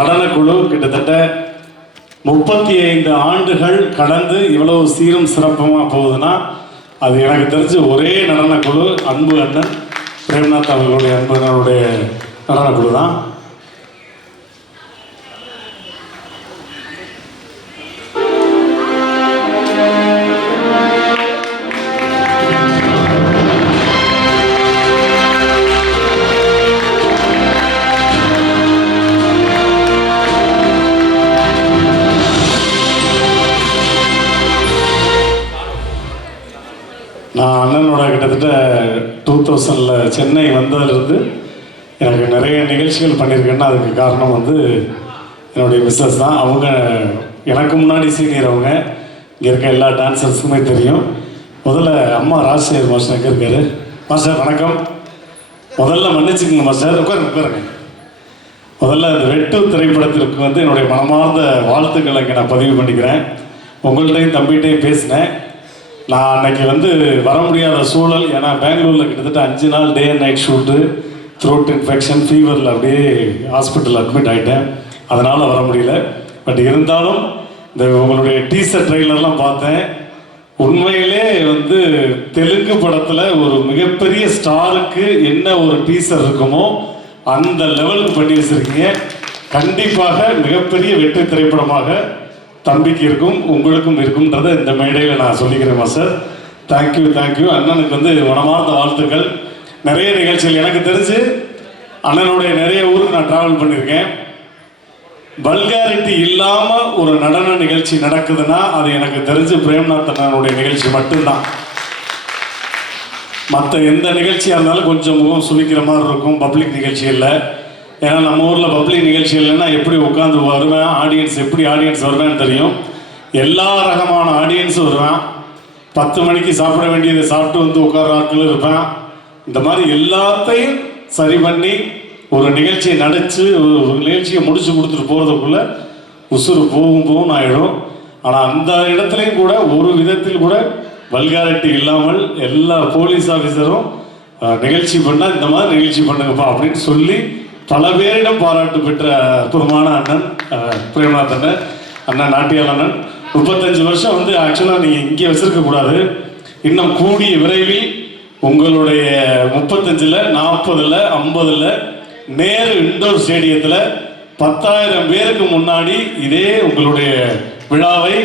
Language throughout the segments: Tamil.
நடனக்குழு கிட்டத்தட்ட 35 ஆண்டுகள் கடந்து இவ்வளவு சீரும் சிறப்புமாக போகுதுன்னா அது எனக்கு தெரிஞ்ச ஒரே நடனக்குழு அன்பு அண்ணன் பிரேம்நாத் அவர்களுடைய அன்பு அண்ணனுடைய நடனக்குழு தான். நான் அண்ணனோட கிட்டத்தட்ட 2000 சென்னை வந்ததுலேருந்து எனக்கு நிறைய நிகழ்ச்சிகள் பண்ணியிருக்கேன்னா அதுக்கு காரணம் வந்து என்னுடைய மிஸ்ஸஸ் தான். அவங்க எனக்கு முன்னாடி சீனியர். அவங்க இங்கே இருக்க எல்லா டான்ஸர்ஸுக்குமே தெரியும். முதல்ல அம்மா ராஜசேகர் மாஸ்டர் எங்கே இருக்காரு? மாஸ்டர் வணக்கம். முதல்ல மன்னிச்சுக்கோங்க மாஸ்டர், உட்காருங்க. முதல்ல அந்த வெட்டு திரைப்படத்திற்கு வந்து என்னுடைய மனமார்ந்த வாழ்த்துக்களை இங்கே நான் பதிவு பண்ணிக்கிறேன். உங்கள்கிட்டையும் தம்பிகிட்டையும் பேசினேன். நான் அன்னைக்கு வந்து வர முடியாத சூழல், ஏன்னா பெங்களூரில் கிட்டத்தட்ட 5 நாள் day and night shoot, throat infection, ஃபீவரில் அப்படியே ஹாஸ்பிட்டல் அட்மிட் ஆகிட்டேன். அதனால் வர முடியல. பட் இருந்தாலும் இந்த உங்களுடைய டீசர் ட்ரெய்லர்லாம் பார்த்தேன். உண்மையிலே வந்து தெலுங்கு படத்தில் ஒரு மிகப்பெரிய ஸ்டாருக்கு என்ன ஒரு டீசர் இருக்குமோ அந்த லெவலுக்கு பண்ணி வச்சுருக்கீங்க. கண்டிப்பாக மிகப்பெரிய வெற்றி திரைப்படமாக தம்பிக்கு இருக்கும், உங்களுக்கும் இருக்கும்ன்றதை இந்த மேடையில் நான் சொல்லிக்கிறேன் மாஸ்டர். தேங்க்யூ. அண்ணனுக்கு வந்து மனமார்ந்த வாழ்த்துக்கள். நிறைய நிகழ்ச்சிகள் எனக்கு தெரிஞ்சு அண்ணனுடைய நிறைய ஊருக்கு நான் ட்ராவல் பண்ணியிருக்கேன். வல்காரிட்டி இல்லாமல் ஒரு நடன நிகழ்ச்சி நடக்குதுன்னா அது எனக்கு தெரிஞ்சு பிரேம்நாத் அண்ணனுடைய நிகழ்ச்சி மட்டும்தான். மற்ற எந்த நிகழ்ச்சியாக இருந்தாலும் கொஞ்சம் முகம் சுழிக்கிற மாதிரி இருக்கும் பப்ளிக் நிகழ்ச்சிகளில். ஏன்னா நம்ம ஊரில் பப்ளிக் நிகழ்ச்சி இல்லைன்னா எப்படி உட்காந்து வருவேன், எப்படி ஆடியன்ஸ் வருவேன்னு தெரியும். எல்லா ரகமான ஆடியன்ஸும் வருவேன். 10 மணிக்கு சாப்பிட வேண்டியதை சாப்பிட்டு வந்து உட்கார ஆட்களும் இருப்பேன். இந்த மாதிரி எல்லாத்தையும் சரி பண்ணி ஒரு நிகழ்ச்சியை நடித்து ஒரு நிகழ்ச்சியை முடிச்சு கொடுத்துட்டு போகிறதுக்குள்ளே உசுறு போகும் ஆகிடும். ஆனால் அந்த இடத்துலையும் கூட ஒரு விதத்தில் கூட வல்காரிட்டி இல்லாமல் எல்லா போலீஸ் ஆஃபீஸரும் நிகழ்ச்சி பண்ணால் இந்த மாதிரி நிகழ்ச்சி பண்ணுங்கப்பா அப்படின்னு சொல்லி பல பேரிடம் பாராட்டு பெற்ற அற்புதமான அண்ணன் பிரேம்நாத் அண்ணன் நாட்டியால் அண்ணன். 35 வருஷம் வந்து ஆக்சுவலாக நீங்கள் இங்கே வச்சுருக்கக்கூடாது. இன்னும் கூடிய விரைவில் உங்களுடைய 35, 40, 50 நேரு இண்டோர் ஸ்டேடியத்தில் 10,000 பேருக்கு முன்னாடி இதே உங்களுடைய விழாவை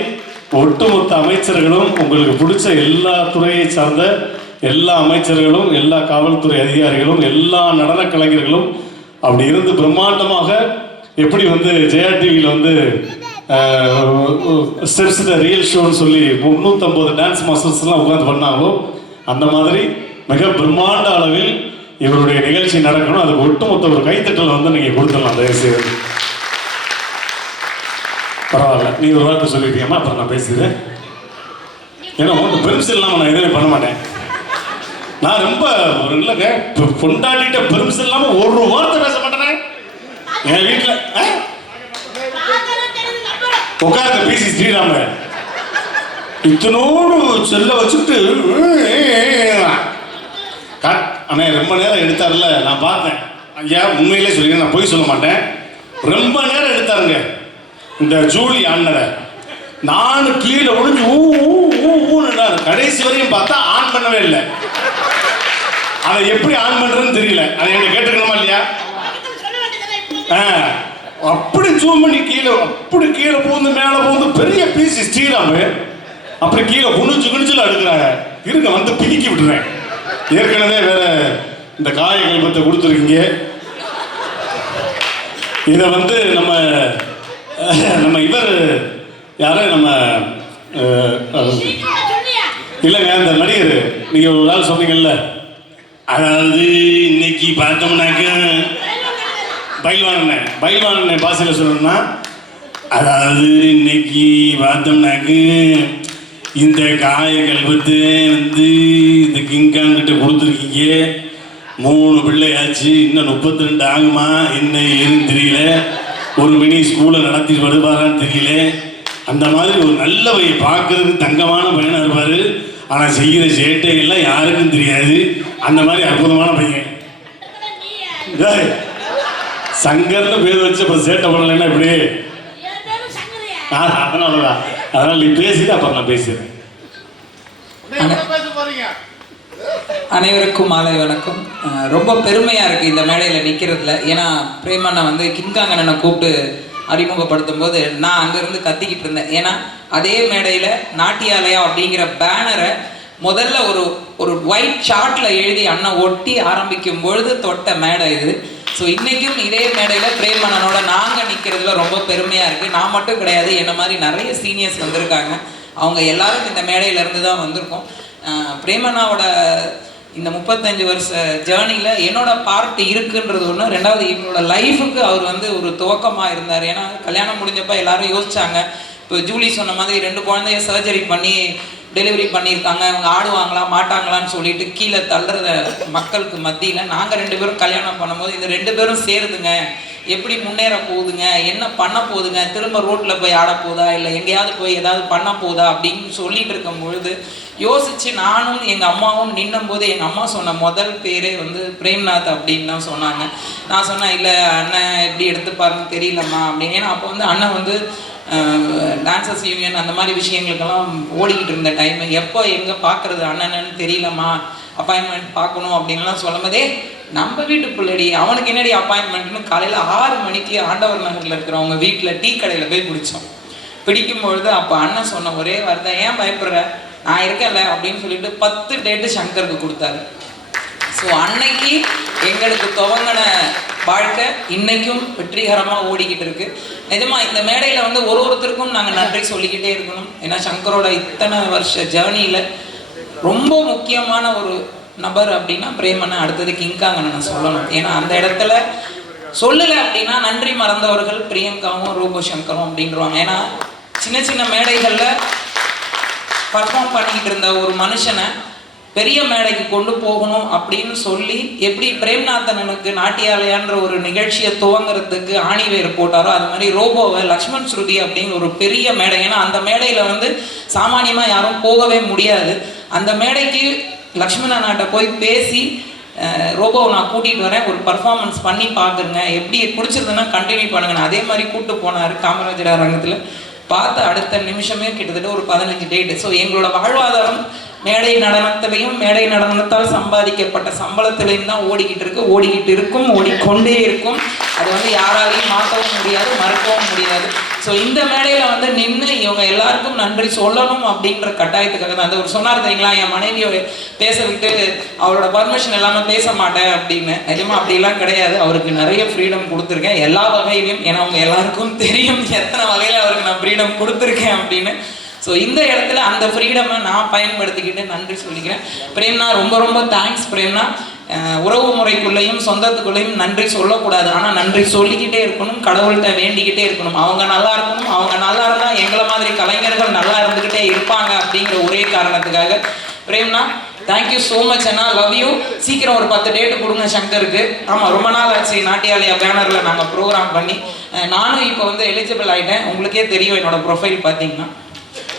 ஒட்டுமொத்த அமைச்சர்களும் உங்களுக்கு பிடிச்ச எல்லா துறையை சார்ந்த எல்லா அமைச்சர்களும் எல்லா காவல்துறை அதிகாரிகளும் எல்லா நடன கலைஞர்களும் அப்படி இருந்து பிரம்மாண்டமாக எப்படி வந்து ஜெயா டிவியில் வந்து ஸ்டெப்ஸ் த ரியல் ஷோன்னு சொல்லி 350 டான்ஸ் மாஸ்டர்ஸ்லாம் உட்காந்து பண்ணாங்களோ அந்த மாதிரி மிக பிரம்மாண்ட அளவில் இவருடைய நிகழ்ச்சி நடக்கணும். அதுக்கு ஒட்டுமொத்த ஒரு கைத்தட்டல் வந்து நீங்கள் கொடுத்துடலாம் தயவுசெய்து. பரவாயில்ல, நீ ஒரு வார்த்தை சொல்லிட்டீங்கன்னா அப்புறம் நான் பேசுகிறேன். ஏன்னா ஒன்று பெரும்ஸ் இல்லாமல் நான் எதுவுமே பண்ண மாட்டேன். நான் ரொம்ப ஒரு இல்லைங்க கொண்டாடிட்ட பெரும்ஸ் இல்லாமல் ஒரு வார்த்தை பேச மாட்டேனே. என் வீட்டில் உட்கார்ந்த பிசி ஸ்ரீராம இத்தனோடு செல்ல வச்சுட்டு அண்ணே ரொம்ப நேரம் எடுத்தார்ல, நான் பார்த்தேன். ஐயா உண்மையிலே சொல்லிங்க, நான் போய் சொல்ல மாட்டேன். ரொம்ப நேரம் எடுத்தாருங்க இந்த ஜூலி ஆனரை. நானும் கீழே ஒழிஞ்சு ஊன்னாரு. கடைசி வரையும் பார்த்தா ஆன் பண்ணவே இல்லை. அதை எப்படி ஆன் பண்றதுன்னு தெரியல. அதை என்ன கேட்டுக்கணுமா இல்லையா? அப்படி ஜூம் பண்ணி அப்படி கீழே போந்து மேலே போந்து பெரிய பீஸ் ஸ்ரீராமு அப்படி கீழே குனிச்சுல எடுக்கிறாங்க. இருங்க வந்து பிடிக்கி விட்டுறேன். ஏற்கனவே வேற இந்த காயகல்பத்தை கொடுத்துருக்கீங்க. இதை வந்து நம்ம இவர் யாரு நம்ம இல்லைங்க இந்த நடிகர் நீங்க ஒரு நாள் சொன்னீங்கல்ல, அதாவது இன்னைக்கு பார்த்தோம்னாக்க பைல்வான பாசையில் சொல்லணும்னா, அதாவது இன்னைக்கு பார்த்தோம்னாக்க இந்த காயகல்பத்தை வந்து இந்த கிங்காங்கிட்ட கொடுத்துருக்கீங்க. 3 பிள்ளையாச்சு, இன்னும் 32 ஆகுமா என்ன ஏதுன்னு தெரியல. ஒரு மினி ஸ்கூலை நடத்தி வருவாரான்னு தெரியல. அந்த மாதிரி ஒரு நல்லவை பார்க்கறதுக்கு தங்கமான பையனாக இருப்பார். ஆனால் செய்கிற சேட்டைகள்லாம் யாருக்கும் தெரியாது. அந்த மாதிரி அற்புதமான பையன். சங்கர்னு பேர் வச்சு அப்புறம் சேட்டை பண்ணலைன்னா இப்படி அதனாலதான். அதனால நீ பேசிட்டு அப்புறம் நான் பேசுறேன். அனைவருக்கும் மாலை வணக்கம். ரொம்ப பெருமையாக இருக்குது இந்த மேடையில் நிற்கிறதுல. ஏன்னா பிரேமண்ணா வந்து கிங்காங்கண்ணனை கூப்பிட்டு அறிமுகப்படுத்தும் போது நான் அங்கேருந்து கத்திக்கிட்டு இருந்தேன். ஏன்னா அதே மேடையில் நாட்டியாலயா அப்படிங்கிற பேனரை முதல்ல ஒரு ஒயிட் சார்ட்டில் எழுதி அண்ணன் ஒட்டி ஆரம்பிக்கும் பொழுது தொட்ட மேடை இது. ஸோ இன்றைக்கும் இதே மேடையில் பிரேமண்ணனோட நாங்கள் நிற்கிறதுல ரொம்ப பெருமையாக இருக்குது. நான் மட்டும் கிடையாது, என்ன மாதிரி நிறைய சீனியர்ஸ் வந்திருக்காங்க. அவங்க எல்லாரும் இந்த மேடையிலேருந்து தான் வந்திருக்கோம். பிரேமண்ணாவோட இந்த 35 வருஷ ஜேர்னியில் என்னோட பார்ட் இருக்குன்றது ஒன்று. ரெண்டாவது இவங்களோட லைஃபுக்கு அவர் வந்து ஒரு துவக்கமாக இருந்தார். ஏன்னா கல்யாணம் முடிஞ்சப்போ எல்லாரும் யோசிச்சாங்க, இப்போ ஜூலி சொன்ன மாதிரி 2 குழந்தைய சர்ஜரி பண்ணி டெலிவரி பண்ணியிருக்காங்க, அவங்க ஆடுவாங்களா மாட்டாங்களான்னு சொல்லிட்டு கீழே தள்ளுறத மக்களுக்கு மத்தியில் நாங்கள் 2 பேரும் கல்யாணம் பண்ணும்போது இந்த 2 பேரும் சேருதுங்க, எப்படி முன்னேற போகுதுங்க, என்ன பண்ண போகுதுங்க, திரும்ப ரோட்டில் போய் ஆட போதா இல்லை எங்கேயாவது போய் ஏதாவது பண்ண போதா அப்படின்னு சொல்லிட்டு இருக்கும் பொழுது யோசித்து நானும் எங்கள் அம்மாவும் நின்னும் போது எங்கள் அம்மா சொன்ன முதல் பேரே வந்து பிரேம்நாத் அப்படின்னு தான் சொன்னாங்க. நான் சொன்னேன், இல்லை அண்ணன் எப்படி எடுத்துப்பாருன்னு தெரியலம்மா அப்படின்னு. ஏன்னா அப்போ வந்து அண்ணன் வந்து டான்சர்ஸ் யூனியன் அந்த மாதிரி விஷயங்களுக்கெல்லாம் ஓடிக்கிட்டு இருந்த டைம். எப்போ எங்கே பார்க்குறது அண்ணன்னு தெரியலம்மா, அப்பாயின்மெண்ட் பார்க்கணும் அப்படின்லாம் சொல்லும் போதே நம்ம வீட்டு பிள்ளைடி அவனுக்கு என்னடி அப்பாயின்மெண்ட்னு காலையில் 6 மணிக்கு ஆண்டவர் நகரில் இருக்கிறவங்க வீட்டில் டீ கடையில் போய் பிடிச்சோம். பிடிக்கும்பொழுது அப்போ அண்ணன் சொன்ன ஒரே வார்த்தை, ஏன் பயப்படுற, நான் இருக்கல அப்படின்னு சொல்லிட்டு 10 டேட்டு சங்கருக்கு கொடுத்தாரு. ஸோ அன்னைக்கு எங்களுக்கு துவங்கின வாழ்க்கை இன்னைக்கும் வெற்றிகரமாக ஓடிக்கிட்டு இருக்கு. நிஜமாக இந்த மேடையில் வந்து ஒருத்தருக்கும் நாங்கள் நன்றி சொல்லிக்கிட்டே இருக்கணும். ஏன்னா சங்கரோட இத்தனை வருஷ ஜேர்னியில் ரொம்ப முக்கியமான ஒரு நபர் அப்படின்னா பிரேமண்ணா, அடுத்தது கிங்காங்கண்ணனை சொல்லணும். ஏன்னா அந்த இடத்துல சொல்லலை அப்படின்னா நன்றி மறந்தவர்கள் பிரியங்காவும் ரூபோ சங்கரும் அப்படின்றவாங்க. ஏன்னா சின்ன சின்ன மேடைகளில் பர்ஃபார்ம் பண்ணிக்கிட்டு இருந்த ஒரு மனுஷனை பெரிய மேடைக்கு கொண்டு போகணும் அப்படின்னு சொல்லி எப்படி பிரேம்நாதனுக்கு நாட்டியாலயான்ற ஒரு நிகழ்ச்சியை துவங்குறதுக்கு ஆணிவேர் போட்டாரோ அது மாதிரி ரோபோவை லக்ஷ்மண் ஸ்ருதி அப்படிங்கிற ஒரு பெரிய மேடை. ஏன்னா அந்த மேடையில் வந்து சாமானியமாக யாரும் போகவே முடியாது. அந்த மேடைக்கு லக்ஷ்மணனாட்ட போய் பேசி ரோபோவை நான் கூட்டிகிட்டு வரேன், ஒரு பர்ஃபார்மன்ஸ் பண்ணி பார்க்குறேங்க, எப்படி பிடிச்சிருந்ததுன்னா கண்டினியூ பண்ணுங்கண்ணா. அதே மாதிரி கூப்பிட்டு போனார் காமராஜர் அரங்கத்தில். பார்த்து அடுத்த நிமிஷமே கிட்டத்தட்ட ஒரு 15 டேட்டு. ஸோ எங்களோட வாழ்வாதாரம் மேடை நடனத்திலையும் மேடை நடனத்தால் சம்பாதிக்கப்பட்ட சம்பளத்திலையும் தான் ஓடிக்கிட்டு இருக்கும், ஓடிக்கொண்டே இருக்கும். அது வந்து யாராலையும் மாற்றவும் முடியாது, மறக்கவும் முடியாது. ஸோ இந்த மேடையில் வந்து நின்று இவங்க எல்லாருக்கும் நன்றி சொல்லணும் அப்படின்ற கட்டாயத்துக்காக தான். அந்த ஒரு சொன்னார் தெரியுங்களா, என் மனைவியை பேச விட்டு அவரோட பர்மிஷன் இல்லாமல் பேச மாட்டேன் அப்படின்னு. நிஜமா அப்படிலாம் கிடையாது. அவருக்கு நிறைய ஃப்ரீடம் கொடுத்துருக்கேன் எல்லா வகையிலையும். ஏன்னா அவங்க எல்லாருக்கும் தெரியும் எத்தனை வகையில் அவருக்கு நான் ஃப்ரீடம் கொடுத்துருக்கேன் அப்படின்னு. ஸோ இந்த இடத்துல அந்த ஃப்ரீடமை நான் பயன்படுத்திக்கிட்டு நன்றி சொல்லிக்கிறேன். பிரேம்னா ரொம்ப ரொம்ப தேங்க்ஸ். பிரேம்னா உறவு முறைக்குள்ளேயும் சொந்தத்துக்குள்ளேயும் நன்றி சொல்லக்கூடாது, ஆனால் நன்றி சொல்லிக்கிட்டே இருக்கணும், கடவுள்கிட்ட வேண்டிக்கிட்டே இருக்கணும். அவங்க நல்லா இருக்கணும், அவங்க நல்லா இருந்தால் எங்களை மாதிரி கலைஞர்கள் நல்லா இருந்துக்கிட்டே இருப்பாங்க அப்படிங்கிற ஒரே காரணத்துக்காக. பிரேம்னா தேங்க்யூ ஸோ மச் அண்ணா, லவ் யூ. சீக்கிரம் ஒரு 10 டேட்டு கொடுங்க சங்கருக்கு. ஆமாம், ரொம்ப நாள் ஆச்சு நாட்டியாலயா பேனரில் நாங்கள் ப்ரோக்ராம் பண்ணி. நானும் இப்போ வந்து எலிஜிபிள் ஆகிட்டேன், உங்களுக்கே தெரியும் என்னோட ப்ரொஃபைல் பார்த்தீங்கன்னா.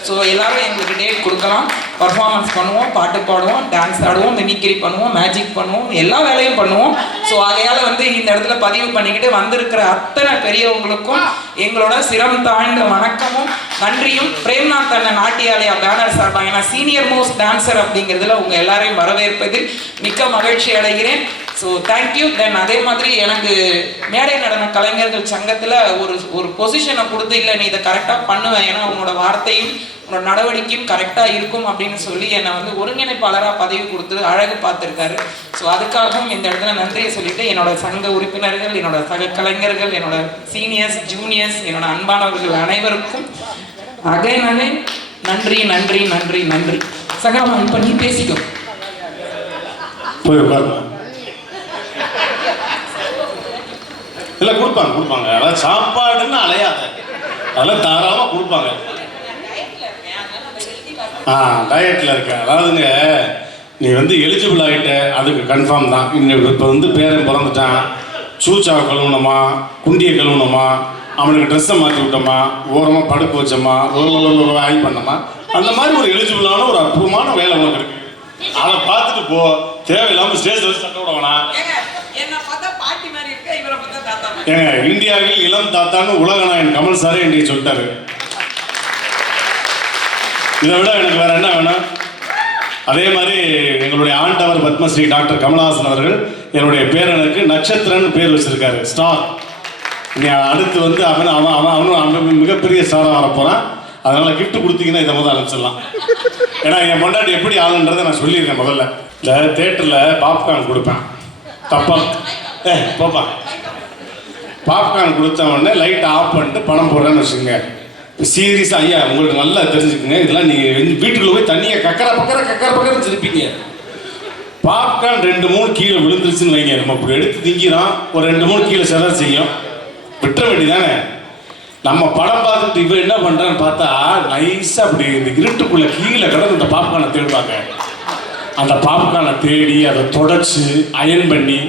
ஸோ எல்லோரும் எங்களுக்கு டேட் கொடுக்கலாம், பர்ஃபார்மன்ஸ் பண்ணுவோம், பாட்டு பாடுவோம், டான்ஸ் ஆடுவோம், மிமிக்ரி பண்ணுவோம், மேஜிக் பண்ணுவோம், எல்லா வேலையும் பண்ணுவோம். ஸோ அதையால் வந்து இந்த இடத்துல பதிவு பண்ணிக்கிட்டு வந்திருக்கிற அத்தனை பெரியவங்களுக்கும் எங்களோட சிரம் தாழ்ந்த வணக்கமும் நன்றியும். பிரேம்நாத் அண்ணன் நாட்டியாலயா பேனர் சார்பாக ஏன்னா சீனியர் மோஸ்ட் டான்சர் அப்படிங்கிறதுல உங்கள் எல்லாரையும் வரவேற்பது மிக்க மகிழ்ச்சி அடைகிறேன். So thank you. தென் அதே மாதிரி எனக்கு மேடை நடன கலைஞர்கள் சங்கத்தில் ஒரு பொசிஷனை கொடுத்து, இல்லை நீ இதை கரெக்டாக பண்ணுவேன், ஏன்னா உன்னோட வார்த்தையும் உன்னோட நடவடிக்கையும் கரெக்டாக இருக்கும் அப்படின்னு சொல்லி என்னை வந்து ஒருங்கிணைப்பாளராக பதவி கொடுத்து அழகு பார்த்துருக்காரு. ஸோ அதுக்காகவும் இந்த இடத்துல நன்றியை சொல்லிட்டு என்னோட சங்க உறுப்பினர்கள், என்னோட சக கலைஞர்கள், என்னோட சீனியர்ஸ், ஜூனியர்ஸ், என்னோட அன்பானவர்கள் அனைவருக்கும் அகைன் நன்றி நன்றி நன்றி நன்றி. சகமா இப்போ நீ பேசிக்கோ. போய் உட்காருங்க. இல்லை கொடுப்பாங்க. அதாவது சாப்பாடுன்னு அலையாத, அதெல்லாம் தாராளமாக கொடுப்பாங்க. டயட்டில் இருக்கேன். அதாவதுங்க நீ வந்து எலிஜிபிள் ஆகிட்ட, அதுக்கு கன்ஃபார்ம் தான். இப்போ வந்து பேரன் பிறந்துட்டான், சூச்சாவை கழுவுனோமா, குண்டியை கழுவுனோமா, அவனுக்கு ட்ரெஸ்ஸை மாற்றி விட்டோமா, ஓரமாக படுக்க வச்சோமா, ஆய் பண்ணோமா, அந்த மாதிரி ஒரு எலிஜிபிளான ஒரு அற்புதமான வேலை உனக்கு இருக்கு. அதை பார்த்துட்டு போ, தேவையில்லாமல் ஸ்டேஜ் வச்சு சட்டை விட வேணாம். ஏங்க இந்தியாவில் இளம் தாத்தான்னு உலகநாயகன் கமல் சாரே இன்றைக்கு சொல்லிட்டாரு. இதை விட எனக்கு வேற என்ன வேணும்? அதே மாதிரி எங்களுடைய ஆண்டவர் பத்மஸ்ரீ டாக்டர் கமலஹாசன் அவர்கள் என்னுடைய பேரனுக்கு நட்சத்திரன் பேர் வச்சிருக்காரு, ஸ்டார். நீ அடுத்து வந்து அவனும் மிகப்பெரிய ஸ்டாராக வர போறான். அதனால கிஃப்ட் கொடுத்தீங்கன்னா இதை முதல்ல அனுப்பிச்சிடலாம். ஏன்னா என் பொண்டாட்டி எப்படி ஆளுன்றதை நான் சொல்லியிருக்கேன். முதல்ல இந்த தேட்டரில் பாப்கார்ன் கொடுப்பேன். தப்பா போப்பா. பாப்கார்ன் கொடுத்த உடனே லைட்டை ஆஃப் பண்ணிட்டு பணம் போடுறேன்னு வச்சுக்கோங்க. சீரியஸாக ஐயா உங்களுக்கு நல்லா தெரிஞ்சுக்குங்க, இதெல்லாம் நீங்கள் வீட்டுக்குள்ள போய் தண்ணியை கக்கரை திருப்பிங்க. பாப்கார்ன் 2-3 கீழே விழுந்துருச்சுன்னு வைங்க, நம்ம இப்படி எடுத்து திங்கிறோம், ஒரு 2-3 கீழே செதற செய்யும், விட்டுற வேண்டியதானே. நம்ம படம் பார்த்துட்டு இவன் என்ன பண்ணுறான்னு பார்த்தா நைஸாக அப்படி இந்த இருட்டுக்குள்ளே கீழே கிடந்து இந்த பாப்கார்னை தேடுவாங்க. அந்த பாப்கார்னை தேடி அதை தொடச்சி அயன் பண்ணி,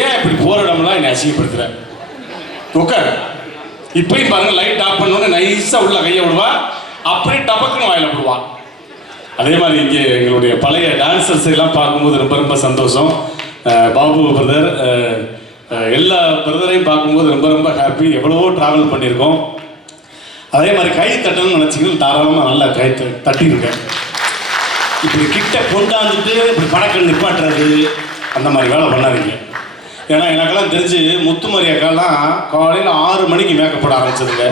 ஏன் இப்படி போகிற இடம்லாம் என்னை அசிங்கப்படுத்துகிறேன். உட்கார். இப்பயும் பாருங்க, லைட் ஆஃப் பண்ணோன்னே நைஸாக உள்ள கையை விடுவா, அப்படியே டபக்குன்னு வாயில விடுவா. அதே மாதிரி இங்கே எங்களுடைய பழைய டான்சர்ஸ் எல்லாம் பார்க்கும்போது ரொம்ப ரொம்ப சந்தோஷம். பாபு பிரதர், எல்லா பிரதரையும் பார்க்கும்போது ரொம்ப ரொம்ப ஹாப்பி. எவ்வளவோ ட்ராவல் பண்ணியிருக்கோம். அதே மாதிரி கை தட்டணும்னு நினச்சிங்கன்னா தாராளமாக நல்லா கை தட்டியிருக்கேன். இப்படி கிட்ட கொண்டாந்துட்டு இப்படி படக்கல் நிப்பாட்டுறது அந்த மாதிரி வேலை பண்ணாதீங்க. ஏன்னா எனக்கெல்லாம் தெரிஞ்சு முத்துமாரி அக்காலாம் காலையில் 6 மணிக்கு மேக்கப் போட ஆரம்பிச்சதுங்க.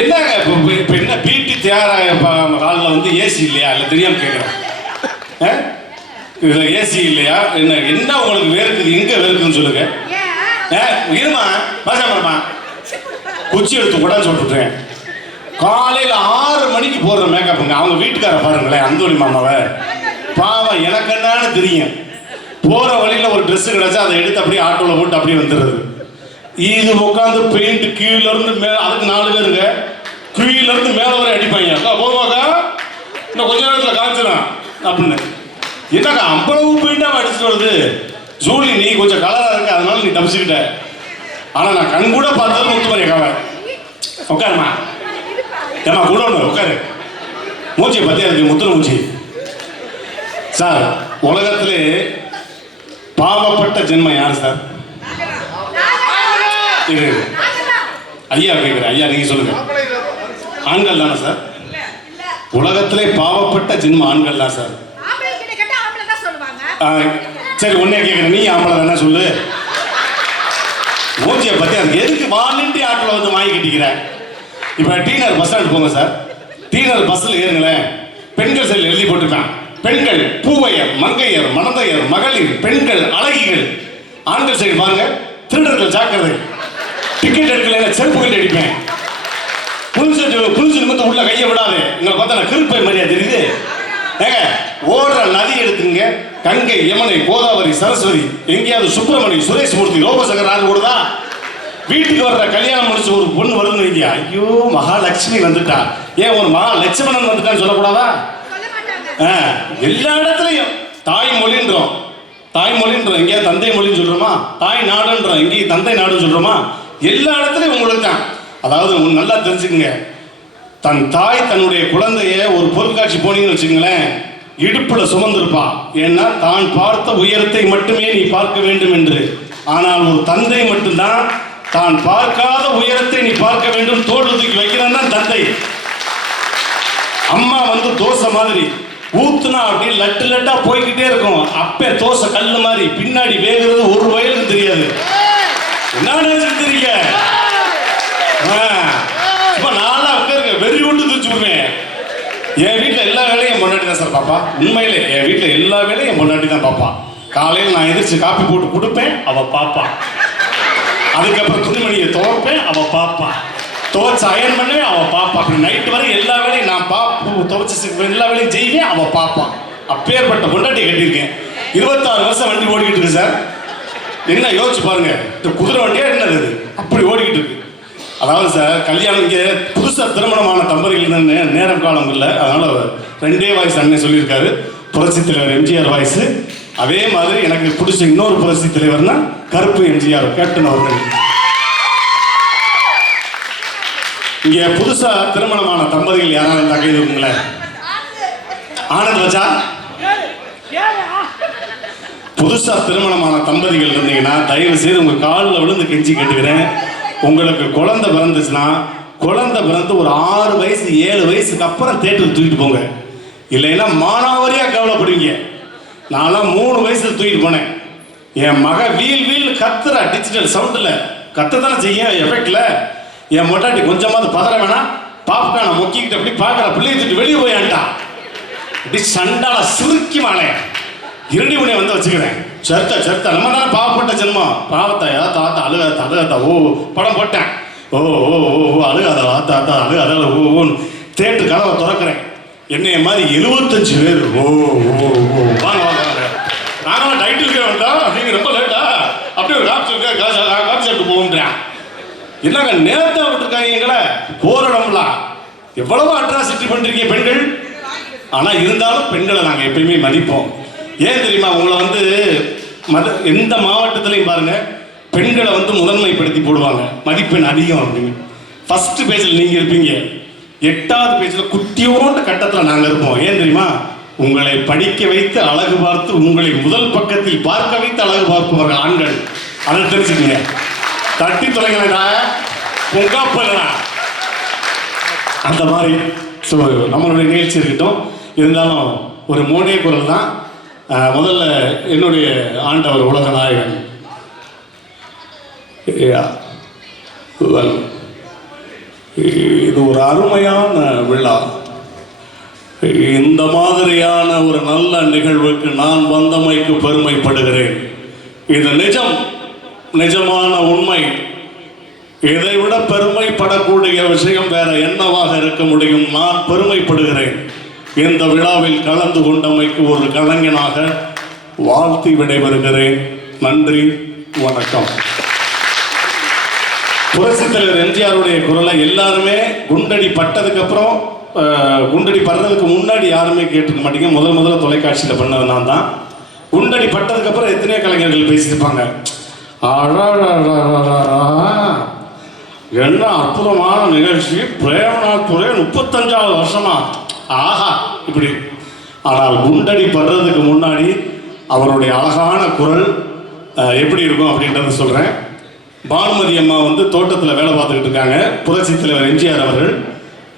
என்னங்க இப்போ என்ன பிடி தயாராக ஹாலில் வந்து ஏசி இல்லையா? இல்லை தெரியாமல் கேட்குறேன். இதில் ஏசி இல்லையா? என்ன உங்களுக்கு வேர்க்குது? எங்கே வேர்க்குதுன்னு சொல்லுங்க. இருமா பாசாமரமா குச்சி எடுத்து கூட சொல்லிட்டுருக்கேன். காலையில் 6 மணிக்கு போடுற மேக்கப்புங்க. அவங்க வீட்டுக்கார பாருங்களேன், அந்தோணி மாமாவை பாவம். எனக்கு என்னன்னு தெரியும். போகிற வழியில் ஒரு ட்ரெஸ்ஸு கிடச்சா அதை எடுத்து அப்படியே ஆட்டோவில் போட்டு அப்படியே வந்துடுறது. இது உட்காந்து பெயிண்ட் கீழேருந்து மேலே, அதுக்கு 4 பேருங்க கீழேருந்து மேலே வரை அடிப்பாங்க. அக்கா போவாக்கா, இன்னும் கொஞ்ச நேரத்தில் காய்ச்சிடும் அப்படின்னு. என்னக்கா அவ்வளவு பெயிண்டாக அடிச்சுட்டு வருது? ஜூலி நீ கொஞ்சம் கலராக இருக்க, அதனால நீ தப்பிச்சுக்கிட்ட. ஆனால் நான் கண் கூட பார்த்தது முத்துமாரி அக்காவை. உட்காருமா, ஏமா கூட ஒன்று உட்காரு. மூச்சியை பற்றி அதுக்கு முத்துன மூச்சி. சார், உலகத்திலே பாவப்பட்ட ஜென்மம் யார் சார்? இது ஐயா கேட்குறேன். ஐயா நீங்க சொல்லுங்க. ஆண்கள் தானே சார்? உலகத்திலே பாவப்பட்ட ஜென்மம் ஆண்கள் தான் சார். சரி ஒன்னே கேட்குறேன், நீ ஆம்பளை தானே சொல்லு. மூச்சியை பற்றி அதுக்கு எதுக்கு வாலண்டி ஆட்டில் வந்து வாங்கி கட்டிக்கிற? இப்போ டீனர் பஸ் ஸ்டாண்ட் போங்க சார். டீனர் பஸ்ஸில் ஏறுங்களேன், பெண்கள் செல் எழுதி போட்டுருக்கான். பெண்கள் பூவையர், மங்கையர், மணந்தையர், மகளிர், பெண்கள் அழகிகள். ஆண்கள் சைடு பாருங்க, திருடர்கள் ஜாக்கிரதை. டிக்கெட் எடுக்கல செருப்பு கட்டி அடிப்பேன். புரிஞ்சு நிமித்து உள்ள கையை விடாது. உங்களை பார்த்தா நான் கிருப்பை மாதிரியா தெரியுது? ஏங்க ஓடுற நதி எடுத்துங்க, கங்கை, யமுனை, கோதாவரி, சரஸ்வதி, எங்கேயாவது சுப்பிரமணி, சுரேஷ் மூர்த்தி, ரோபசங்கர் ஆறு ஓடுதா? வீட்டுக்கு வர்ற கல்யாணம் முடிச்சு ஒரு பொண்ணு வருதுன்னு வைங்க, ஐயோ மகாலட்சுமி வந்துட்டா, ஏன் ஒரு மகாலட்சுமணன் வந்துட்டான்னு சொல்லக்கூடாதா? எல்லா இடத்துலையும் தாய்மொழின்றோம். எங்கேயாவது தந்தை மொழின்னு சொல்றோமா? தாய் நாடுன்றோம், எங்கேயும் தந்தை நாடுன்னு சொல்றோமா? எல்லா இடத்துலையும் உங்களுக்கு தான். அதாவது நல்லா தெரிஞ்சுக்கங்க, தன் தாய் தன்னுடைய குழந்தைய ஒரு பொருட்காட்சி போனீங்கன்னு வச்சுக்கங்களேன், இடுப்புல சுமந்திருப்பா. ஏன்னா தான் பார்த்த உயரத்தை மட்டுமே நீ பார்க்க வேண்டும் என்று. ஆனால் ஒரு தந்தை மட்டும்தான் தான் பார்க்காத உயரத்தை நீ பார்க்க வேண்டும் தோல் தூக்கி வைக்கிறான் தான் தந்தை. அம்மா வந்து தோசை மாதிரி ஊத்துனா அப்படி லட்டு லட்டா போய்கிட்டே இருக்கும். அப்பே தோசை கல்லு மாதிரி பின்னாடி வேகிறது ஒரு வயலுக்கு தெரியாது. என்ன நினைச்சிட்டு தெரியுங்க? நாளா உட்காருங்க, வெறி கொண்டு தூச்சு விடுவேன். என் வீட்டில் எல்லா வேலையும் என் பொண்டாட்டி தான் சார் பாப்பா. உண்மையிலே என் வீட்டில் எல்லா வேலையும் என் பொண்டாட்டி தான் பாப்பா. காலையில் நான் எதிர்த்து காப்பி போட்டு கொடுப்பேன், அவ பாப்பா. அதுக்கப்புறம் துணிமணியை துவைப்பேன், அவ பாப்பா. துவைச்சு அயன் பண்ணுவேன், அவ பாப்பா. அப்படி நைட்டு வரை எல்லா வேலையும் நான் துவைச்சு எல்லா வேலையும் செய்வேன், அவ பாப்பா. அப்பேற்பட்ட பொண்டாட்டி கட்டியிருக்கேன். 26 வருஷம் வண்டி ஓடிக்கிட்டு இருக்கு சார். என்ன யோசிச்சு பாருங்க, இந்த குதிரை வண்டியா என்னது அப்படி ஓடிக்கிட்டு இருக்கு. அதாவது சார், கல்யாணம் இங்கே புதுசாக திருமணமான தம்பதிகள் நேரம் காலம் இல்லை, அதனால 2 வாய்ஸ் அண்ணன் சொல்லியிருக்காரு. புரட்சி தலைவர் எம்ஜிஆர் வாய்ஸ். அதே மாதிரி எனக்கு பிடிச்ச இன்னொரு புரட்சி தலைவர்னா கருப்பு எம்ஜிஆர் கேப்டன் அவர்கள். இங்கே புதுசா திருமணமான தம்பதிகள் யாராவது தகை இருக்குங்களேன்? ஆனந்த் வச்சா புதுசா புதுசாக திருமணமான தம்பதிகள் இருந்தீங்கன்னா தயவு செய்து உங்கள் காலில் விழுந்து கெஞ்சி கேட்டுக்கிறேன். உங்களுக்கு குழந்தை பிறந்துச்சுன்னா குழந்தை பிறந்து ஒரு 6 வயசு 7 வயசுக்கு அப்புறம் தேட்டருக்கு தூக்கிட்டு போங்க. இல்லைன்னா மானாவாரியாக கவலைப்படுவீங்க. நான்லாம் 3 வயசுல தூக்கிட்டு போனேன். என் மக வீல் கத்துறா டிஜிட்டல் சவுண்டில் கத்ததானே செய்யும் எஃபெக்டில். என் மொட்டாட்டி கொஞ்சமாவது பதற வேணாம், பாப்கார்னை மொக்கிக்கிட்டு அப்படி பார்க்குற பிள்ளையை தூக்கிட்டு வெளியே போயான்ட்டா. அப்படி சண்டால சுருக்கி மாலை இரண்டி உனையை வந்து வச்சுக்கிறேன். சர்த்தா நம்ம தானே பாவப்பட்ட ஜென்மம். பாவத்தாயா தாத்தா அழுகாத்தா ஓ படம் போட்டேன். ஓ ஓ ஓ அழுகாதா தாத்தா அழுகாத ஓன்னு தேட்டரு கதவை திறக்கிறேன். என்னைய மாதிரி 75 பேர் ஓ ஓ ஓ வாங்க வாங்க நாங்களாம் டைட்டில் வேண்டாம் அப்படிங்க ரொம்ப லேட்டா அப்படியே ஒரு காப்பி சாப்பிட்டு போகுன்றேன். என்னங்க நேரத்தை விட்டுருக்காங்க எங்களை போராடம்லாம். எவ்வளவு அட்ராசிட்டி பண்றீங்க பெண்கள். ஆனால் இருந்தாலும் பெண்களை நாங்கள் எப்பயுமே மதிப்போம். ஏன் தெரியுமா, உங்களை வந்து எந்த மாவட்டத்திலையும் பாருங்க பெண்களை வந்து முதன்மைப்படுத்தி போடுவாங்க, மதிப்பெண் அதிகம் அப்படின்னு. ஃபர்ஸ்ட் பேஜில் நீங்கள் இருப்பீங்க, 8வது பேஜில் குட்டியோண்டு கட்டத்தில் நாங்கள் இருப்போம். ஏன் தெரியுமா, உங்களை படிக்க வைத்து அழகு பார்த்து உங்களை முதல் பக்கத்தில் பார்க்க வைத்து அழகு பார்ப்பவர்கள் ஆண்கள். அதை தெரிஞ்சுக்கங்க. தட்டி தொலைங்களா பொங்காப்பா அந்த மாதிரி. ஸோ நம்மளுடைய நிகழ்ச்சி இருக்கட்டும். இருந்தாலும் ஒரு மோனே குரல் தான். முதல்ல என்னுடைய ஆண்டவர் உலக நாயகன் இது ஒரு அருமையான விழா. இந்த மாதிரியான ஒரு நல்ல நிகழ்வுக்கு நான் வந்தமைக்கு பெருமைப்படுகிறேன். இது நிஜமான உண்மை. இதைவிட பெருமைப்படக்கூடிய விஷயம் வேற என்னவாக இருக்க முடியும்? நான் பெருமைப்படுகிறேன். இந்த விழாவில் கலந்து கொண்டமைக்கு ஒரு கலைஞனாக வாழ்த்தி விடைபெறுகிறேன். நன்றி, வணக்கம். புரட்சித் தலைவர் எம்ஜிஆருடைய குரலை எல்லாருமே குண்டடி பட்டதுக்கு அப்புறம், குண்டடி படுறதுக்கு முன்னாடி யாருமே கேட்டுக்க மாட்டீங்க. முதல்ல தொலைக்காட்சியில் பண்ணது நான் தான். குண்டடி பட்டதுக்கு அப்புறம் எத்தனையோ கலைஞர்கள் பேசியிருப்பாங்க. என்ன அற்புதமான நிகழ்ச்சி, பிரேமநாத் துறை 35வது வருஷமா, ஆஹா இப்படி. ஆனால் குண்டடி படுறதுக்கு முன்னாடி அவருடைய அழகான குரல் எப்படி இருக்கும் அப்படின்றத சொல்கிறேன். பானுமதி அம்மா வந்து தோட்டத்தில் வேலை பார்த்துக்கிட்டு இருக்காங்க. புரட்சித் தலைவர் எம்ஜிஆர் அவர்கள்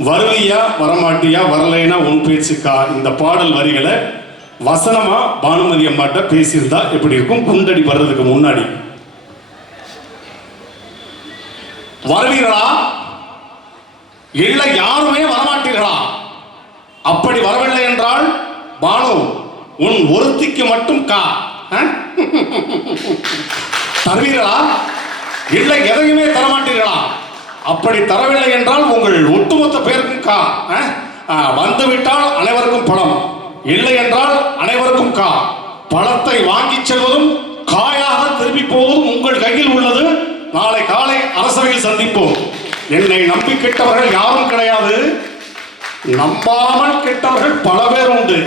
வருவியா வரமாட்டியா வரலைன்னா உன் பேச்சுக்கா இந்த பாடல் வரிகளை வசனமா பானுமதி அம்மாட்ட பேசியிருந்தா எப்படி இருக்கும்? குண்டடி படுறதுக்கு முன்னாடி வருவீர்களா இல்லை யாருமே வரமாட்டீர்களா? அப்படி வரவில்லை என்றால் பானு உன் ஒருத்திக்கு மட்டும் கா தருவீர்களா? இல்லை எதையுமே தரமாட்டீர்களா? அப்படி தரவில்லை என்றால் உங்கள் ஒட்டுமொத்த பேருக்கும் கா. வந்துவிட்டால் அனைவருக்கும் பணம், இல்லை என்றால் அனைவருக்கும் கா. பணத்தை வாங்கி செல்வதும் காயாக திரும்பி போவதும் உங்கள் கையில் உள்ளது. நாளை காலை அரசவையில் சந்திப்போம். என்னை நம்பி கெட்டவர்கள் யாரும் கிடையாது, நம்பாமல் கெட்டவர்கள் பல பேர் உண்டு.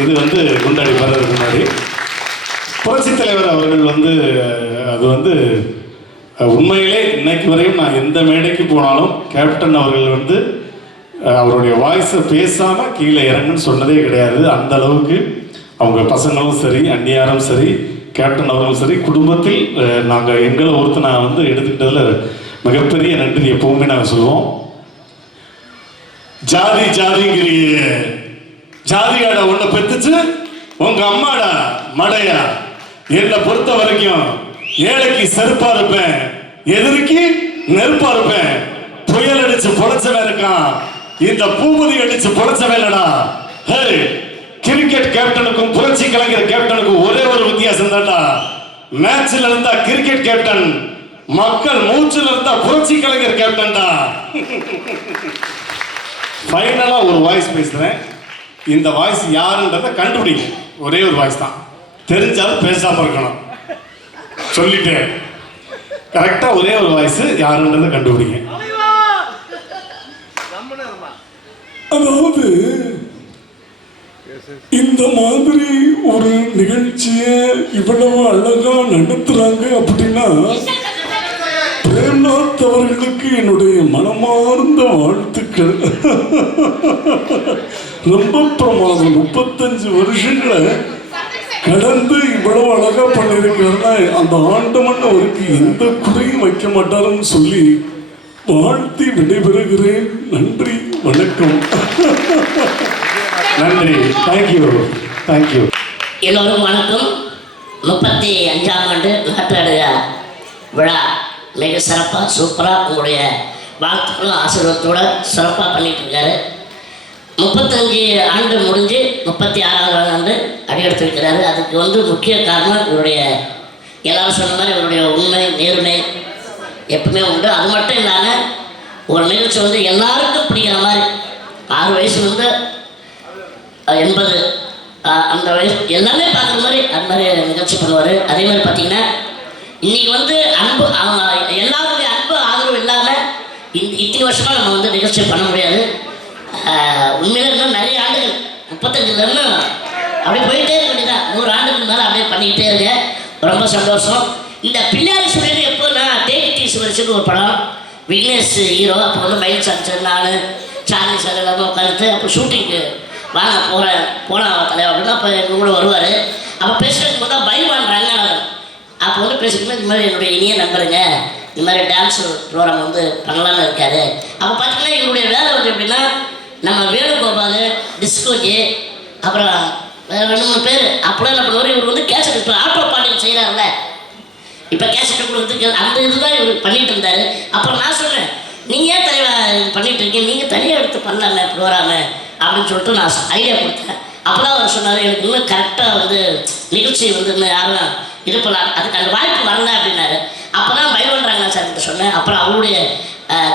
இது வந்து குண்டடி படுறதுக்கு முன்னாடி புரட்சித் தலைவர் அவர்கள் வந்து அது வந்து உண்மையிலே இன்னைக்கு வரையும் நான் எந்த மேடைக்கு போனாலும் கேப்டன் அவர்கள் வந்து அவருடைய வாய்ஸை பேசாமல் கீழே இறங்குன்னு சொன்னதே கிடையாது. அந்த அளவுக்கு அவங்க பசங்களும் சரி, அந்நியாரும் சரி, கேப்டன் அவர்களும் சரி, குடும்பத்தில் நாங்கள் எங்களை நான் வந்து எடுத்துக்கிட்டதில் மிகப்பெரிய நன்றி எப்பவுமே நாங்கள் சொல்லுவோம். ஜாதிங்கிறிய ஜாதியாட ஒன்றை பெற்றுச்சு உங்க அம்மாடா மடையா. என்னை பொறுத்த வரைக்கும் ஏழைக்கு செருப்பா இருப்பேன், எதிர்க்கு நெருப்பா இருப்பேன். புயல் அடிச்சு பொழைச்சவன் இருக்கான், இந்த பூபதி அடிச்சு பொழைச்சவன் இல்லடா. கிரிக்கெட் கேப்டனுக்கும் புரட்சி கலைஞர் கேப்டனுக்கும் ஒரே ஒரு வித்தியாசம் தான்டா. மேட்ச்ல இருந்தா கிரிக்கெட் கேப்டன், மக்கள் மூச்சுல இருந்தா புரட்சி கலைஞர் கேப்டன்டா. ஃபைனலா ஒரு வாய்ஸ் பேசுறேன். இந்த வாய்ஸ் யாருன்றத கண்டுபிடிங்க. ஒரே ஒரு வாய்ஸ் தான், தெரிஞ்சாலும் பேசாம இருக்கணும். சொல்லிட்டேன், கரெக்டா ஒரே ஒரு வாய்ஸ் யாருன்றத கண்டுபிடிங்க. அதாவது இந்த மாதிரி ஒரு நிகழ்ச்சியை இவ்வளவு அழகா நடத்துறாங்க அப்படின்னா பிரேம்நாத் அவர்களுக்கு என்னுடைய மனமார்ந்த வாழ்த்துக்கள். ரொம்ப பிரமாதம். 35 வருஷங்களை கடந்து இவ்வளவு அழகா பண்ணியிருக்கிறதா அந்த ஆண்டவன் அவருக்கு எந்த குறையும் வைக்க மாட்டாருன்னு சொல்லி வாழ்த்தி விடைபெறுகிறேன். நன்றி, வணக்கம். நன்றி, தேங்க்யூ தேங்க்யூ. எல்லோரும் வணக்கம். 35ஆம் ஆண்டு நாட்டாடுக விழா மிக சிறப்பாக சூப்பராக உங்களுடைய வாழ்த்துக்களும் ஆசீர்வாதத்தோடு சிறப்பாக பண்ணிட்டு இருக்காரு. 35 ஆண்டு முடிஞ்சு 36ஆவது ஆண்டு அடியெடுத்து வைக்கிறாரு. அதுக்கு முக்கிய காரணம் இவருடைய எல்லாரும் சொன்ன மாதிரி இவருடைய உண்மை நேர்மை எப்பவுமே உண்டு. அது மட்டும் இல்லாமல் ஒரு நிகழ்ச்சி எல்லாருக்கும் பிடிக்கிற மாதிரி 6 வயசுலேருந்து 80 அந்த வயசு எல்லாமே பார்க்குற மாதிரி அது மாதிரி நிகழ்ச்சி பண்ணுவார். அதே மாதிரி பார்த்தீங்கன்னா இன்றைக்கி அன்பு எல்லாருடைய அன்பு ஆதரவு இல்லாமல் இத்தனை வருஷமாக நம்ம நிகழ்ச்சி பண்ண முடியாது. உண்மையில இன்னும் நிறைய ஆண்டுகள் 35 அப்படியே போயிட்டே இருக்க வேண்டியதான். 100 ஆண்டுக்கு மேலே அப்படியே பண்ணிக்கிட்டே இருக்கேன். ரொம்ப சந்தோஷம். இந்த பிள்ளையாரி சுழி எப்போனா தேடி சிவரிச்சுன்னு ஒரு படம், விக்னேஷ் ஹீரோ, அப்போ மயில் சார் நான் சார்லி சார் எல்லாமே உட்காந்துட்டு அப்போ ஷூட்டிங்கு வாங்க போனால் தலைவர் அப்படின்னா அப்போ எங்கள் கூட வருவார். அப்போ பேசுகிறதுக்கு போது தான் பயமாடுறாங்க. அப்போ பேசிக்கிட்டு இந்த மாதிரி என்னுடைய இனிய நண்பருங்க இந்த மாதிரி டான்ஸ் ப்ரோக்ராம் பண்ணலான்னு இருக்காரு. அப்போ பார்த்தீங்கன்னா என்னுடைய வேலை எப்படின்னா நம்ம வேணுகோபால் டிஸ்கோஜி அப்புறம் வேறு 2-3 பேர் அப்போலாம் என்ன பண்ணுவார், இவர் கேசட் இப்போ ஆட்டோ பாட்டில் செய்கிறாருல்ல, இப்போ கேசட் கொடுத்து அந்த இதுதான் இவர் பண்ணிகிட்டு இருந்தார். அப்புறம் நான் சொன்னேன், நீங்கள் ஏன் தலைவர் பண்ணிகிட்டு இருக்கீங்க, நீங்கள் தனியாக எடுத்து பண்ணலாமே ப்ரோக்ராமு அப்படின்னு சொல்லிட்டு நான் ஐடியா கொடுத்தேன். அப்போதான் அவர் சொன்னார், எனக்கு இன்னும் கரெக்டாக நிகழ்ச்சி இன்னும் யாரும் இது பண்ணலாம், அதுக்கு அந்த வாய்ப்பு வரல அப்படின்னாரு. அப்போ தான் பயப்படுறாங்க சார் கிட்ட சொன்னேன். அப்புறம் அவருடைய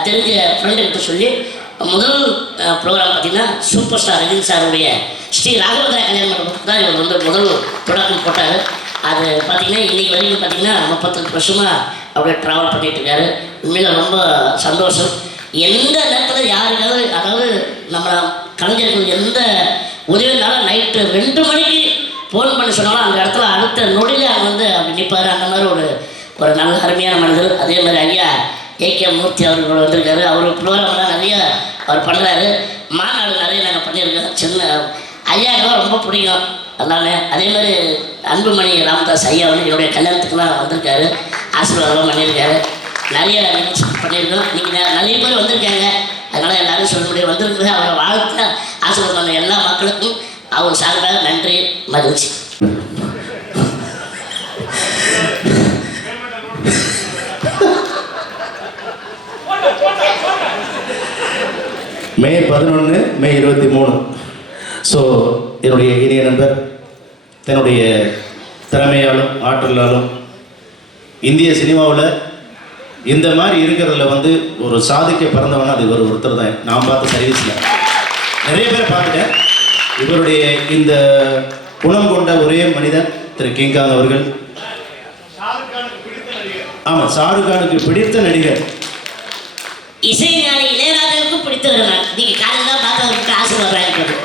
தெரிஞ்ச ஃப்ரெண்டுக்கிட்ட சொல்லி முதல் ப்ரோக்ராம் பார்த்தீங்கன்னா சூப்பர் ஸ்டார் ரஜினி சாருடைய ஸ்ரீ ராகவேந்திரா கல்யாண மண்டபத்துக்கு தான் இவர் முதல் தொடக்கம் போட்டார். அது பார்த்திங்கன்னா இன்றைக்கி வரைக்கும் பார்த்திங்கன்னா 38 வருஷமாக அப்படியே ட்ராவல் பண்ணிகிட்டு இருக்காரு. உண்மையில் ரொம்ப சந்தோஷம். எந்த நேரத்தில் யாருக்காவது அதாவது நம்ம கலைஞர்கள் எந்த உதவினாலும் நைட்டு 2 மணிக்கு ஃபோன் பண்ணி சொன்னாலும் அந்த இடத்துல அடுத்த நொடியில் அவங்க அப்படி நிற்பார். அந்த மாதிரி ஒரு நல்ல அருமையான மனிதர். அதே மாதிரி ஐயா ஏகே மூர்த்தி அவர்கள் வந்திருக்காரு. அவர் ப்ரோக்ராம்லாம் நிறைய அவர் பண்ணுறாரு. மாநாடு நிறைய நாங்கள் பண்ணியிருக்கோம். சின்ன ஐயாக்கெல்லாம் ரொம்ப பிடிக்கும் எல்லாமே. அதே மாதிரி அன்புமணி ராமதாஸ் ஐயா என்னுடைய கல்யாணத்துக்குலாம் வந்திருக்காரு, ஆசீர்வாதம் பண்ணியிருக்காரு. நிறைய நிகழ்ச்சி பண்ணியிருக்கோம். நீங்கள் நிறைய பேர் வந்திருக்காங்க, அதனால் எல்லோரும் சொல்ல முடியும் வந்திருக்கிறது. அவரை வாழ்த்த ஆசீர்வாதம் பண்ண எல்லா மக்களுக்கும் அவர் சார்பாக நன்றி, மகிழ்ச்சி. மே 11 மே 23. ஸோ என்னுடைய இனிய நண்பர் தன்னுடைய திறமையாலும் ஆற்றலாலும் இந்திய சினிமாவில் இந்த மாதிரி இருக்கிறதுல ஒரு சாதிக்க பிறந்தவனா அது இவர் ஒருத்தர் தான். நான் பார்த்த சர்வீஸில் நிறைய பேர் பார்த்துட்டேன். இவருடைய இந்த குணம் கொண்ட ஒரே மனிதன் திரு கிங்காங் அவர்கள். ஆமாம், ஷாருக்கானுக்கு பிடித்த நடிகர், இசைஞானி இளையராஜாவுக்கு பிடித்தவர். நீங்கள் காலையில் தான் பார்த்து ஆசீர்வாதம்.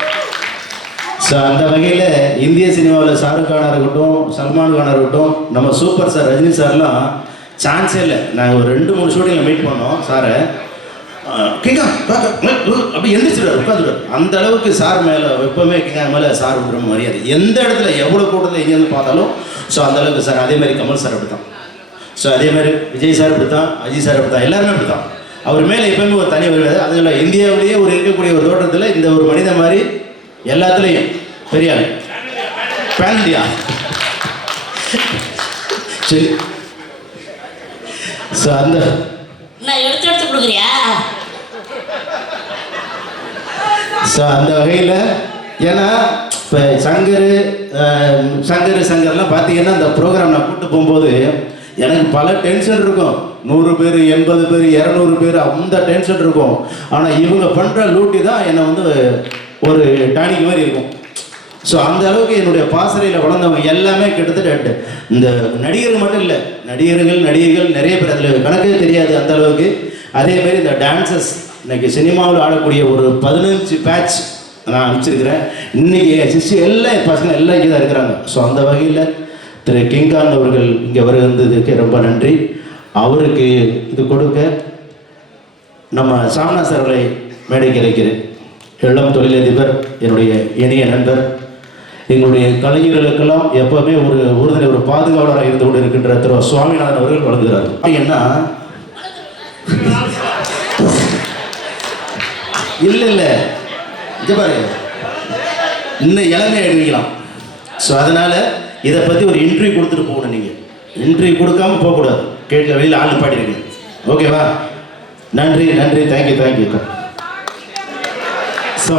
ஸோ அந்த வகையில் இந்திய சினிமாவில் ஷாருக் கானாக இருக்கட்டும், சல்மான் கானாக இருக்கட்டும், நம்ம சூப்பர் ஸ்டார் ரஜினி சார்லாம் சான்ஸே இல்லை. நாங்கள் ஒரு 2-3 ஷூட்டிங்கில் மீட் பண்ணோம் சாரை. கிங்கா அப்படி எந்திரிச்சிடுவார், உட்காந்துடுவார். அந்த அளவுக்கு சார் மேலே எப்போவுமே கிங்காங் மேலே சார் விடுற மரியாதை. எந்த இடத்துல எவ்வளோ கூட்டத்தில் எங்கேருந்து பார்த்தாலும் ஸோ அந்தளவுக்கு சார். அதே மாதிரி கமல் சார் அப்படி தான். ஸோ அதே மாதிரி விஜய் சார் அப்படி தான், அஜித் சார் அப்படி தான், எல்லாருமே அப்படி தான். அவர் மேலே எப்பவுமே ஒரு தனி வருவாது. அதில் இந்தியாவிலேயே இருக்கக்கூடிய ஒரு தோட்டத்தில் இந்த ஒரு மனித மாதிரி எல்லாத்துலேயும் பெரிய ஆள், பேன் இண்டியா. சரி, ஸோ அந்த நான் எடுத்து கொடுக்குறியா? ஸோ அந்த வகையில் ஏன்னா இப்போ சங்கர்லாம் பார்த்தீங்கன்னா அந்த ப்ரோக்ராம் நான் கூப்பிட்டு போகும்போது எனக்கு பல டென்ஷன் இருக்கும். 100 பேர் 80 பேர் 200 பேர் அந்த டென்ஷன் இருக்கும். ஆனால் இவங்க பண்ணுற லூட்டி தான் என்னை ஒரு டானிக் மாதிரி இருக்கும். ஸோ அந்த அளவுக்கு என்னுடைய பாசறையில் வளர்ந்தவங்க எல்லாமே கிட்டத்தட்ட இந்த நடிகர்கள் மட்டும் இல்லை, நடிகைகள் நிறைய பேர் அதில் கணக்கே தெரியாது அந்த அளவுக்கு. அதே மாதிரி இந்த டான்சர்ஸ் இன்னைக்கு சினிமாவில் ஆடக்கூடிய ஒரு 15 பேட்ச் நான் அனுப்பிச்சிருக்கிறேன். இன்றைக்கி சிஸ்டர் எல்லாம் பசங்க எல்லாம் இங்கே தான் இருக்கிறாங்க. ஸோ அந்த வகையில் திரு கிங்காங் அவர்கள் இங்கே வருவதற்கு ரொம்ப நன்றி. அவருக்கு இது கொடுக்க நம்ம சாமனா சார்களை மேடைக்கு அழைக்கிறேன். இளம் தொழிலதிபர், என்னுடைய இணைய நண்பர், எங்களுடைய கலைஞர்களுக்கெல்லாம் எப்பவுமே ஒரு உறுதுணை ஒரு பாதுகாவலராக இருந்து கொண்டு இருக்கின்ற திரு சுவாமிநாதன் அவர்கள் வழங்குகிறார். என்ன இல்லை இங்கே பாருங்க, இன்னும் இளமை ஆயிடுவீங்களாம். ஸோ அதனால் இதை பற்றி ஒரு இன்டர்வியூ கொடுத்துட்டு போகணும். நீங்கள் இன்டர்வியூ கொடுக்காம போகக்கூடாது. கேட்க வெளியில் ஆள் பாடிருக்கீங்க. ஓகேவா? நன்றி நன்றி, தேங்க்யூ. ஸோ